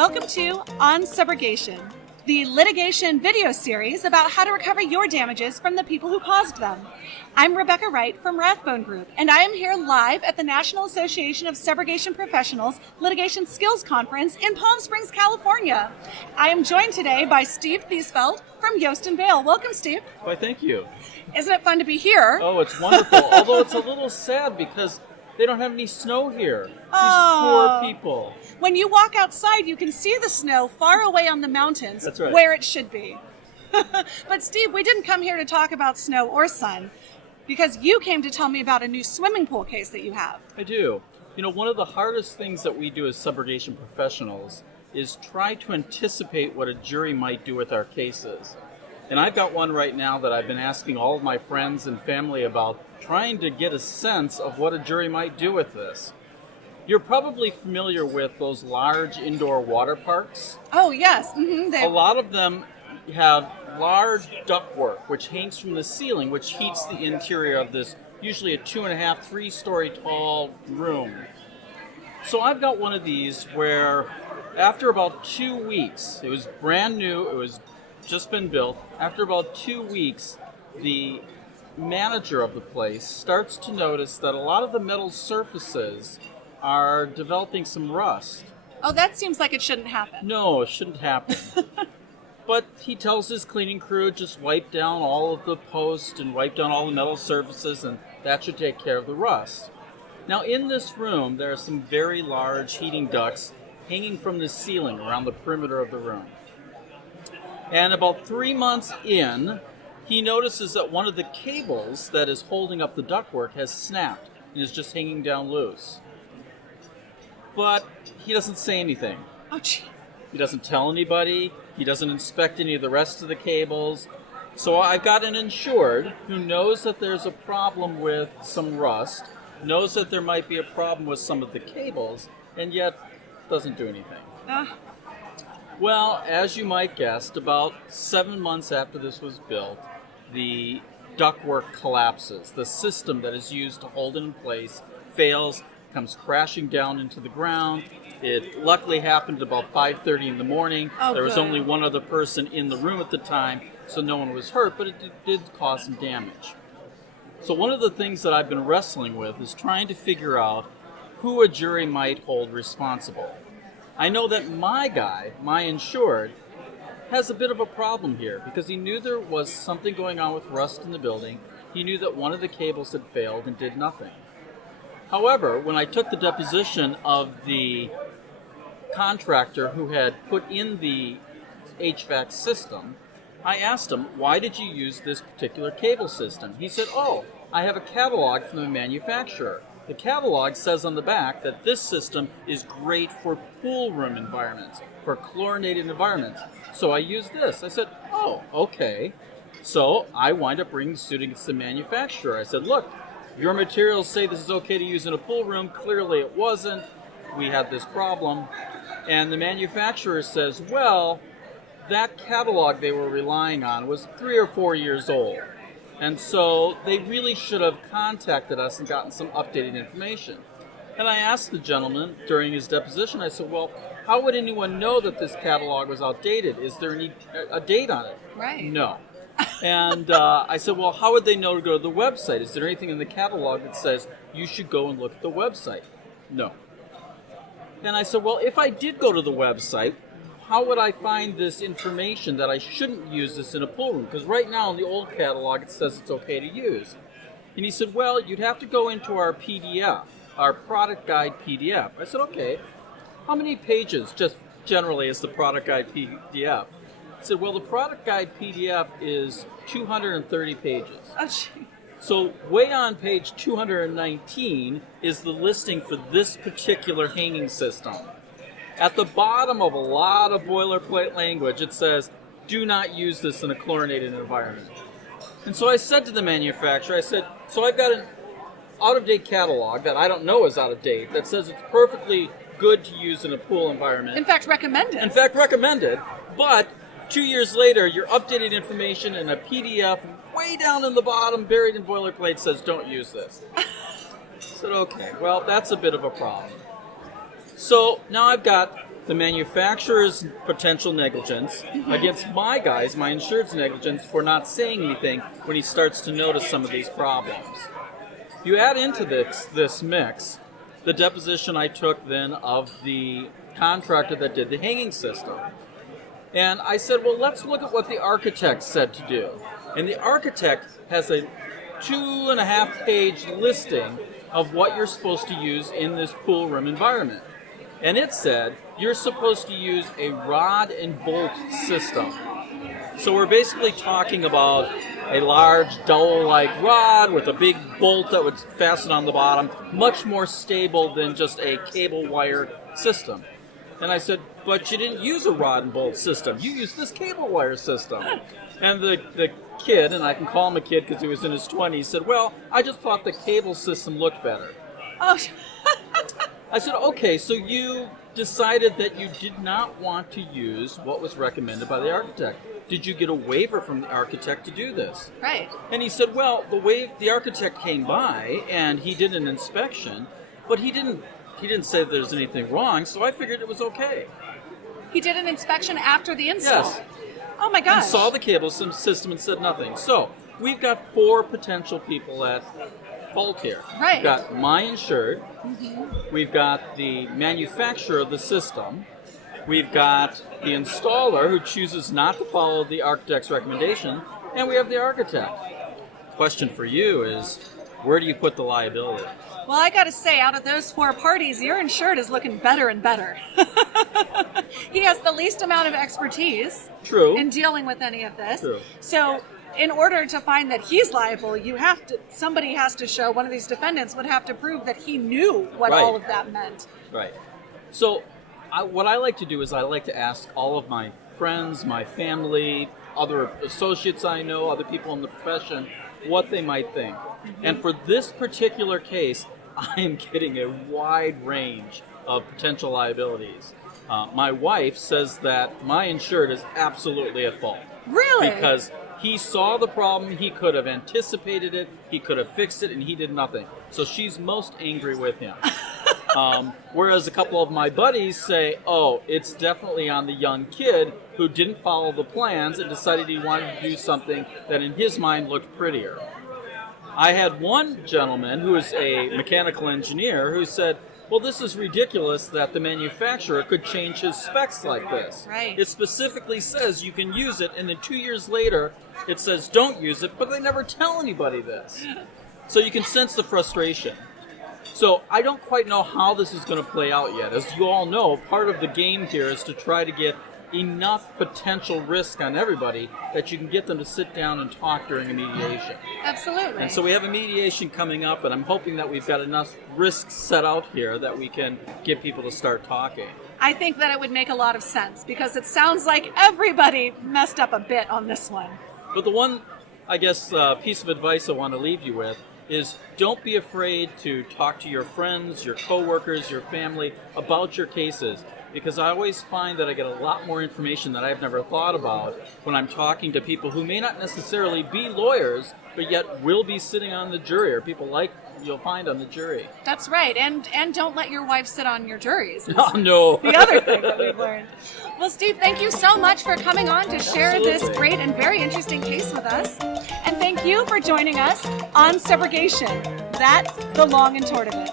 Welcome to On Subrogation, the litigation video series about how to recover your damages from the people who caused them. I'm Rebecca Wright from Rathbone Group, and I am here live at the National Association of Subrogation Professionals Litigation Skills Conference in Palm Springs, California. I am joined today by Steve Theesfeld from Yost Baill. Welcome, Steve. Why, thank you. Isn't it fun to be here? Oh, it's wonderful. Although it's a little sad because they don't have any snow here. These poor people. When you walk outside, you can see the snow far away on the mountains. That's right. Where it should be. But Steve, we didn't come here to talk about snow or sun, because you came to tell me about a new swimming pool case that you have. I do. You know, one of the hardest things that we do as subrogation professionals is try to anticipate what a jury might do with our cases. And I've got one right now that I've been asking all of my friends and family about, trying to get a sense of what a jury might do with this. You're probably familiar with those large indoor water parks. Oh, yes. Mm-hmm. A lot of them have large ductwork, which hangs from the ceiling, which heats the interior of this, usually a 2.5, 3-story tall room. So I've got one of these where after about 2 weeks, it was brand new, it was just been built. After about 2 weeks, the manager of the place starts to notice that a lot of the metal surfaces are developing some rust. Oh, that seems like it shouldn't happen. No, it shouldn't happen. But he tells his cleaning crew, just wipe down all of the posts and wipe down all the metal surfaces, and that should take care of the rust. Now, in this room, there are some very large heating ducts hanging from the ceiling around the perimeter of the room. And about 3 months in, he notices that one of the cables that is holding up the ductwork has snapped and is just hanging down loose. But he doesn't say anything. Oh, gee. He doesn't tell anybody. He doesn't inspect any of the rest of the cables. So I've got an insured who knows that there's a problem with some rust, knows that there might be a problem with some of the cables, and yet doesn't do anything. Well, as you might guess, about 7 months after this was built, the ductwork collapses. The system that is used to hold it in place fails, comes crashing down into the ground. It luckily happened at about 5:30 in the morning. There was only one other person in the room at the time, so no one was hurt, but it did cause some damage. So one of the things that I've been wrestling with is trying to figure out who a jury might hold responsible. I know that my guy, my insured, has a bit of a problem here because he knew there was something going on with rust in the building. He knew that one of the cables had failed and did nothing. However, when I took the deposition of the contractor who had put in the HVAC system, I asked him, why did you use this particular cable system? He said, oh, I have a catalog from the manufacturer. The catalog says on the back that this system is great for pool room environments, for chlorinated environments. So I use this. I said, oh, okay. So I wind up bringing the suit against the manufacturer. I said, look, your materials say this is okay to use in a pool room. Clearly it wasn't. We had this problem. And the manufacturer says, well, that catalog they were relying on was 3 or 4 years old. And so they really should have contacted us and gotten some updated information. And I asked the gentleman during his deposition, I said, well, how would anyone know that this catalog was outdated? Is there a date on it? Right. No. And I said, well, how would they know to go to the website? Is there anything in the catalog that says you should go and look at the website? No. And I said, well, if I did go to the website, how would I find this information that I shouldn't use this in a pool room? Because right now in the old catalog it says it's okay to use. And he said, well, you'd have to go into our PDF, our product guide PDF. I said, okay, how many pages just generally is the product guide PDF? He said, well, the product guide PDF is 230 pages. Oh, gee. So way on page 219 is the listing for this particular hanging system. At the bottom of a lot of boilerplate language, it says, do not use this in a chlorinated environment. And so I said to the manufacturer, I said, so I've got an out-of-date catalog that I don't know is out of date that says it's perfectly good to use in a pool environment. In fact, recommended. In fact, recommended. But 2 years later, your updated information in a PDF way down in the bottom, buried in boilerplate, says don't use this. I said, okay, well, that's a bit of a problem. So now I've got the manufacturer's potential negligence against my insured's negligence for not saying anything when he starts to notice some of these problems. You add into this mix the deposition I took then of the contractor that did the hanging system. And I said, well, let's look at what the architect said to do. And the architect has a 2.5-page listing of what you're supposed to use in this pool room environment. And it said you're supposed to use a rod and bolt system. So we're basically talking about a large dowel-like rod with a big bolt that would fasten on the bottom, much more stable than just a cable wire system. And I said, but you didn't use a rod and bolt system. You used this cable wire system. And the kid, and I can call him a kid because he was in his 20s, said, well, I just thought the cable system looked better. Oh. I said, okay, so you decided that you did not want to use what was recommended by the architect. Did you get a waiver from the architect to do this? Right. And he said, well, the architect came by and he did an inspection, but he didn't say that there's anything wrong, so I figured it was okay. He did an inspection after the install? Yes. Oh my gosh. And saw the cable system and said nothing. So we've got 4 potential people at fault here. Right. We've got my insured, we've got the manufacturer of the system, we've got the installer who chooses not to follow the architect's recommendation, and we have the architect. Question for you is, where do you put the liability? Well, I got to say, out of those 4 parties, your insured is looking better and better. He has the least amount of expertise in dealing with any of this. True. So in order to find that he's liable, somebody has to show, one of these defendants would have to prove that he knew what all of that meant. Right. So what I like to do is I like to ask all of my friends, my family, other associates I know, other people in the profession, what they might think. And for this particular case, I am getting a wide range of potential liabilities. My wife says that my insured is absolutely at fault. Really? Because he saw the problem, he could have anticipated it, he could have fixed it, and he did nothing. So she's most angry with him. Whereas a couple of my buddies say, oh, it's definitely on the young kid who didn't follow the plans and decided he wanted to do something that in his mind looked prettier. I had one gentleman who is a mechanical engineer who said, well, this is ridiculous that the manufacturer could change his specs like this. Right. It specifically says you can use it, and then 2 years later it says don't use it, but they never tell anybody this. So you can sense the frustration. So I don't quite know how this is going to play out yet. As you all know, part of the game here is to try to get enough potential risk on everybody that you can get them to sit down and talk during a mediation. Absolutely. And so we have a mediation coming up, and I'm hoping that we've got enough risks set out here that we can get people to start talking. I think that it would make a lot of sense because it sounds like everybody messed up a bit on this one. But the one, I guess, piece of advice I want to leave you with is don't be afraid to talk to your friends, your coworkers, your family about your cases. Because I always find that I get a lot more information that I've never thought about when I'm talking to people who may not necessarily be lawyers, but yet will be sitting on the jury, or people like you'll find on the jury. That's right, and don't let your wife sit on your juries. Oh, no. The other thing that we've learned. Well, Steve, thank you so much for coming on to share this great and very interesting case with us. And thank you for joining us on subrogation. That's the long and short of it.